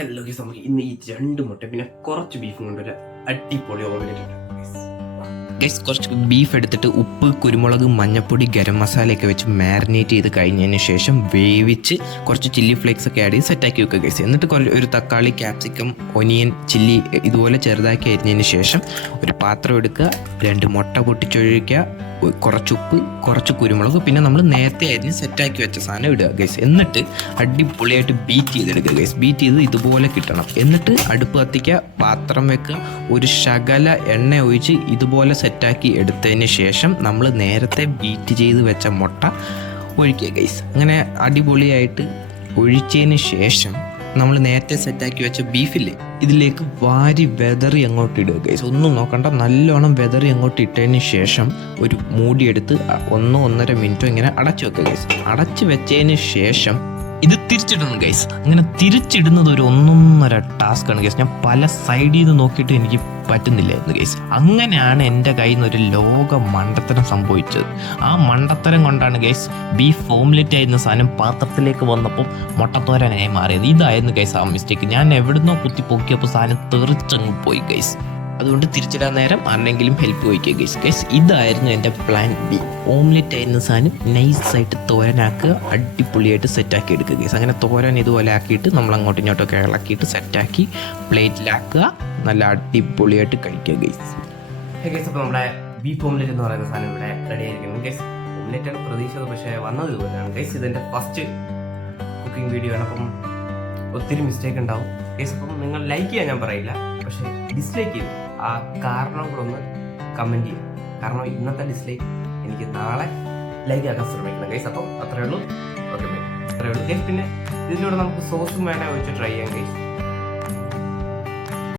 Hello guys, നമുക്ക് ഇന്ന് ഈ 2 മുട്ട പിന്നെ കുറച്ച് ബീഫും കൊണ്ടൊരു അടിപൊളി ഓംലെറ്റ് ഉണ്ട് ഗൈസ്. കുറച്ച് ബീഫ് എടുത്തിട്ട് ഉപ്പ്, കുരുമുളക്, മഞ്ഞൾപ്പൊടി, ഗരം മസാലയൊക്കെ വെച്ച് മാരിനേറ്റ് ചെയ്ത് കഴിഞ്ഞതിന് ശേഷം വേവിച്ച് കുറച്ച് ചില്ലി ഫ്ലേക്സ് ഒക്കെ ആഡ് ചെയ്ത് സെറ്റാക്കി വെക്കുക ഗൈസ്. എന്നിട്ട് ഒരു തക്കാളി, ക്യാപ്സിക്കം, ഒനിയൻ, ചില്ലി ഇതുപോലെ ചെറുതാക്കി അരിഞ്ഞതിന് ശേഷം ഒരു പാത്രം എടുക്കുക, 2 മുട്ട പൊട്ടിച്ചൊഴിക്കുക, കുറച്ച് ഉപ്പ്, കുറച്ച് കുരുമുളക്, പിന്നെ നമ്മൾ നേരത്തെ അരിഞ്ഞ് സെറ്റാക്കി വെച്ച സാധനം ഇടുക ഗൈസ്. എന്നിട്ട് അടിപൊളിയായിട്ട് ബീറ്റ് ചെയ്തെടുക്കുക ഗൈസ്. ബീറ്റ് ചെയ്ത് ഇതുപോലെ കിട്ടണം. എന്നിട്ട് അടുപ്പ് കത്തിക്കുക, പാത്രം വെക്കുക, ഒരു ശകല എണ്ണ ഒഴിച്ച് ഇതുപോലെ സെറ്റാക്കി എടുത്തതിന് ശേഷം നമ്മൾ നേരത്തെ ബീറ്റ് ചെയ്ത് വെച്ച മുട്ട ഒഴിക്കുക ഗൈസ്. അങ്ങനെ അടിപൊളിയായിട്ട് ഒഴിച്ചതിന് ശേഷം നമ്മൾ നേരത്തെ സെറ്റാക്കി വെച്ച ബീഫില്ലേ ഇതിലേക്ക് വാരി വെതറി അങ്ങോട്ട് ഇടുക ഗൈസ്. ഒന്നും നോക്കണ്ട, നല്ലോണം വെതറി അങ്ങോട്ട് ഇട്ടതിന് ശേഷം ഒരു മൂടിയെടുത്ത് 1-1.5 മിനിറ്റോ ഇങ്ങനെ അടച്ചു വെക്കുക ഗൈസ്. അടച്ചു വെച്ചതിന് ശേഷം ഇത് തിരിച്ചിടണം ഗൈസ്. അങ്ങനെ തിരിച്ചിടുന്നത് ഒരു 1.5 ടാസ്ക്കാണ് ഗൈസ്. ഞാൻ പല സൈഡിൽ നിന്ന് നോക്കിയിട്ട് എനിക്ക് പറ്റുന്നില്ലായിരുന്നു ഗൈസ്. അങ്ങനെയാണ് എൻ്റെ കയ്യിൽ നിന്ന് ഒരു ലോക മണ്ടത്തരം സംഭവിച്ചത്. ആ മണ്ടത്തരം കൊണ്ടാണ് ഗൈസ് ബീഫ് ഓംലെറ്റ് ആയിരുന്ന സാധനം പാത്രത്തിലേക്ക് വന്നപ്പോൾ മുട്ടത്തോരനായി മാറിയത്. ഇതായിരുന്നു ഗൈസ് ആ മിസ്റ്റേക്ക്. ഞാൻ എവിടുന്നോ കുത്തി പൊക്കിയപ്പോൾ സാധനം തെറിച്ചങ്ങ് പോയി ഗൈസ്. അതുകൊണ്ട് തിരിച്ചിടാൻ നേരം ആരെങ്കിലും ഹെൽപ്പ് ചോദിക്കുക ഗൈസ്. ഇതായിരുന്നു എൻ്റെ പ്ലാൻ ബി. ഓംലെറ്റ് ആയിരുന്ന സാധനം നൈസായിട്ട് തോരനാക്കുക, അടിപൊളിയായിട്ട് സെറ്റാക്കി എടുക്കുക ഗൈസ്. അങ്ങനെ തോരൻ ഇതുപോലെ ആക്കിയിട്ട് നമ്മൾ അങ്ങോട്ടും ഇങ്ങോട്ടൊക്കെ ഇളക്കിയിട്ട് സെറ്റാക്കി പ്ലേറ്റിലാക്കുക, നല്ല അടിപൊളിയായിട്ട് കഴിക്കുക ഗൈസ്. ഗൈസ്, അപ്പോൾ നമ്മുടെ ബീഫ് ഓംലെറ്റ് എന്ന് പറയുന്ന സാധനം ഇവിടെ റെഡി ആയിരിക്കുന്നു ഗൈസ്. ഓംലെറ്റാണ് പ്രതീക്ഷിച്ചത്, പക്ഷേ വന്നത് ഇതുപോലെയാണ് ഗൈസ്. ഇതെൻ്റെ ഫസ്റ്റ് കുക്കിംഗ് വീഡിയോ ആണ്, അപ്പം ഒത്തിരി മിസ്റ്റേക്ക് ഉണ്ടാവും ഗൈസ്. അപ്പം നിങ്ങൾ ലൈക്ക് ചെയ്യാൻ ഞാൻ പറയില്ല, പക്ഷേ ഡിസ്ലൈക്ക് ചെയ്തു ആ കാരണങ്ങളൊന്ന് കമൻറ്റ് ചെയ്യും. കാരണം ഇന്നത്തെ ഡിസ്ലൈക്ക് എനിക്ക് നാളെ ലൈക്ക് ആക്കാൻ ശ്രമിക്കണം ഗൈസ്. അപ്പം അത്രയേ ഉള്ളൂ. ഓക്കെ, അത്രയേ ഉള്ളൂ ഗൈസ്. പിന്നെ ഇതിൻ്റെ കൂടെ നമുക്ക് സോസും വേണേൽ ഒഴിച്ച് ട്രൈ ചെയ്യാം ഗൈസ്.